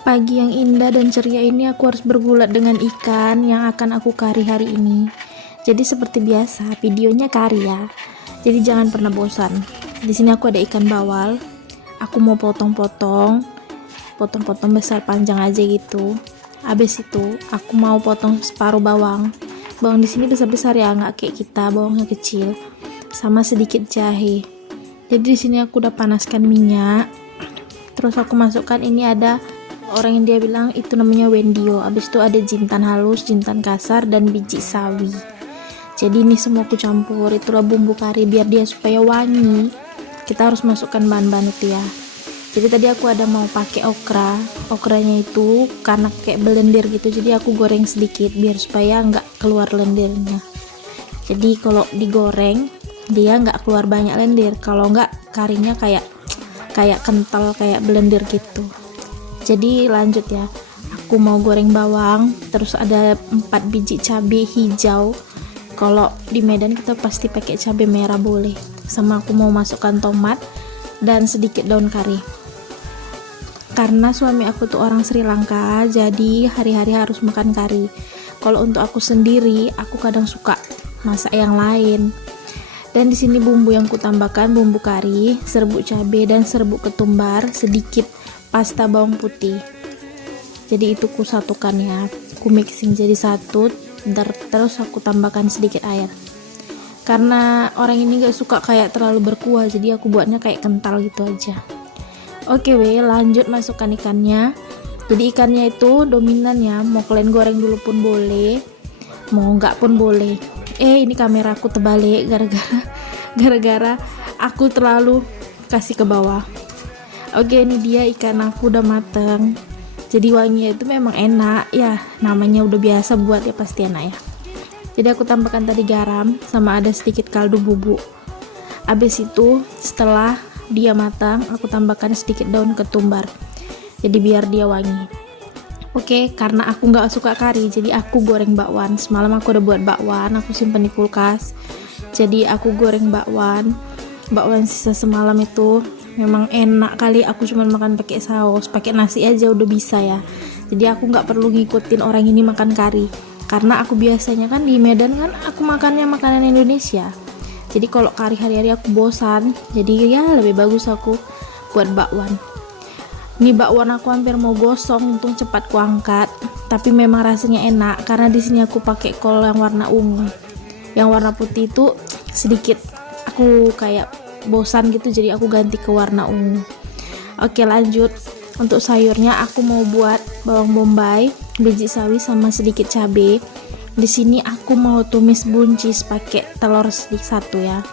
Pagi yang indah dan ceria ini aku harus bergulat dengan ikan yang akan aku kari hari ini. Jadi seperti biasa, videonya kari ya. Jadi jangan pernah bosan. Di sini aku ada ikan bawal. Aku mau potong-potong besar panjang aja gitu. Habis itu aku mau potong separuh bawang. Bawang di sini besar-besar ya, nggak kayak kita bawangnya kecil. Sama sedikit jahe. Jadi di sini aku udah panaskan minyak. Terus aku masukkan, ini ada orang yang dia bilang itu namanya wendio. Habis itu ada jintan halus, jintan kasar, dan biji sawi. Jadi ini semua aku campur, itulah bumbu kari biar dia supaya wangi. Kita harus masukkan bahan-bahan itu ya. Jadi tadi aku ada mau pakai okranya itu karena kayak blender gitu, jadi aku goreng sedikit biar supaya nggak keluar lendirnya. Jadi kalau digoreng dia nggak keluar banyak lendir, kalau nggak karinya kayak kental kayak blender gitu. Jadi lanjut ya, aku mau goreng bawang, terus ada 4 biji cabai hijau. Kalau di Medan kita pasti pakai cabai merah boleh. Sama aku mau masukkan tomat dan sedikit daun kari. Karena suami aku tuh orang Sri Lanka, jadi hari-hari harus makan kari. Kalau untuk aku sendiri, aku kadang suka masak yang lain. Dan di sini bumbu yang kutambahkan bumbu kari, serbuk cabai dan serbuk ketumbar, sedikit pasta bawang putih. Jadi itu ku satukan ya, ku mixing jadi satu, terus aku tambahkan sedikit air. Karena orang ini gak suka kayak terlalu berkuah, jadi aku buatnya kayak kental gitu aja. Oke lanjut masukkan ikannya. Jadi ikannya itu dominan ya, mau kalian goreng dulu pun boleh, mau enggak pun boleh. Ini kameraku terbalik gara-gara aku terlalu kasih ke bawah. Oke, ini dia ikan aku udah mateng. Jadi wanginya itu memang enak ya, namanya udah biasa buat ya pasti enak ya. Jadi aku tambahkan tadi garam sama ada sedikit kaldu bubuk. Habis itu setelah dia matang, aku tambahkan sedikit daun ketumbar. Jadi biar dia wangi. Oke, karena aku nggak suka kari, jadi aku goreng bakwan. Semalam aku udah buat bakwan, aku simpen di kulkas. Jadi aku goreng bakwan sisa semalam itu. Memang enak kali, aku cuma makan pakai saus, pakai nasi aja udah bisa ya. Jadi aku nggak perlu ngikutin orang ini makan kari, karena aku biasanya kan di Medan kan aku makannya makanan Indonesia. Jadi kalau kari hari-hari aku bosan, jadi ya lebih bagus aku buat bakwan. Ini bakwan aku hampir mau gosong, untung cepat kuangkat. Tapi memang rasanya enak karena di sini aku pakai kol yang warna ungu. Yang warna putih itu sedikit aku kayak bosan gitu, jadi aku ganti ke warna ungu. Oke lanjut, untuk sayurnya aku mau buat bawang bombay, biji sawi sama sedikit cabai. Di sini aku mau tumis buncis pakai telur sedikit satu ya,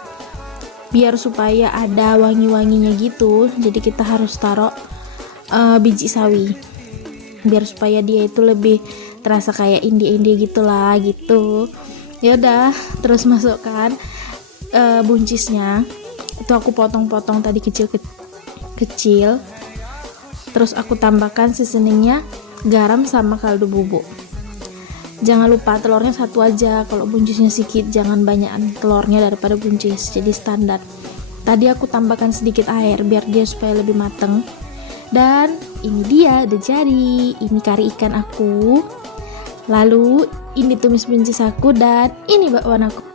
biar supaya ada wangi-wanginya gitu. Jadi kita harus taruh biji sawi biar supaya dia itu lebih terasa kayak indie gitulah gitu. Ya udah, terus masukkan buncisnya. Itu aku potong-potong tadi kecil-kecil. Terus aku tambahkan seasoningnya, garam sama kaldu bubuk. Jangan lupa telurnya satu aja, kalau buncisnya sedikit jangan banyakan telurnya daripada buncis, jadi standar. Tadi aku tambahkan sedikit air biar dia supaya lebih mateng. Dan ini dia udah jadi, ini kari ikan aku. Lalu ini tumis buncis aku dan ini bakwan aku.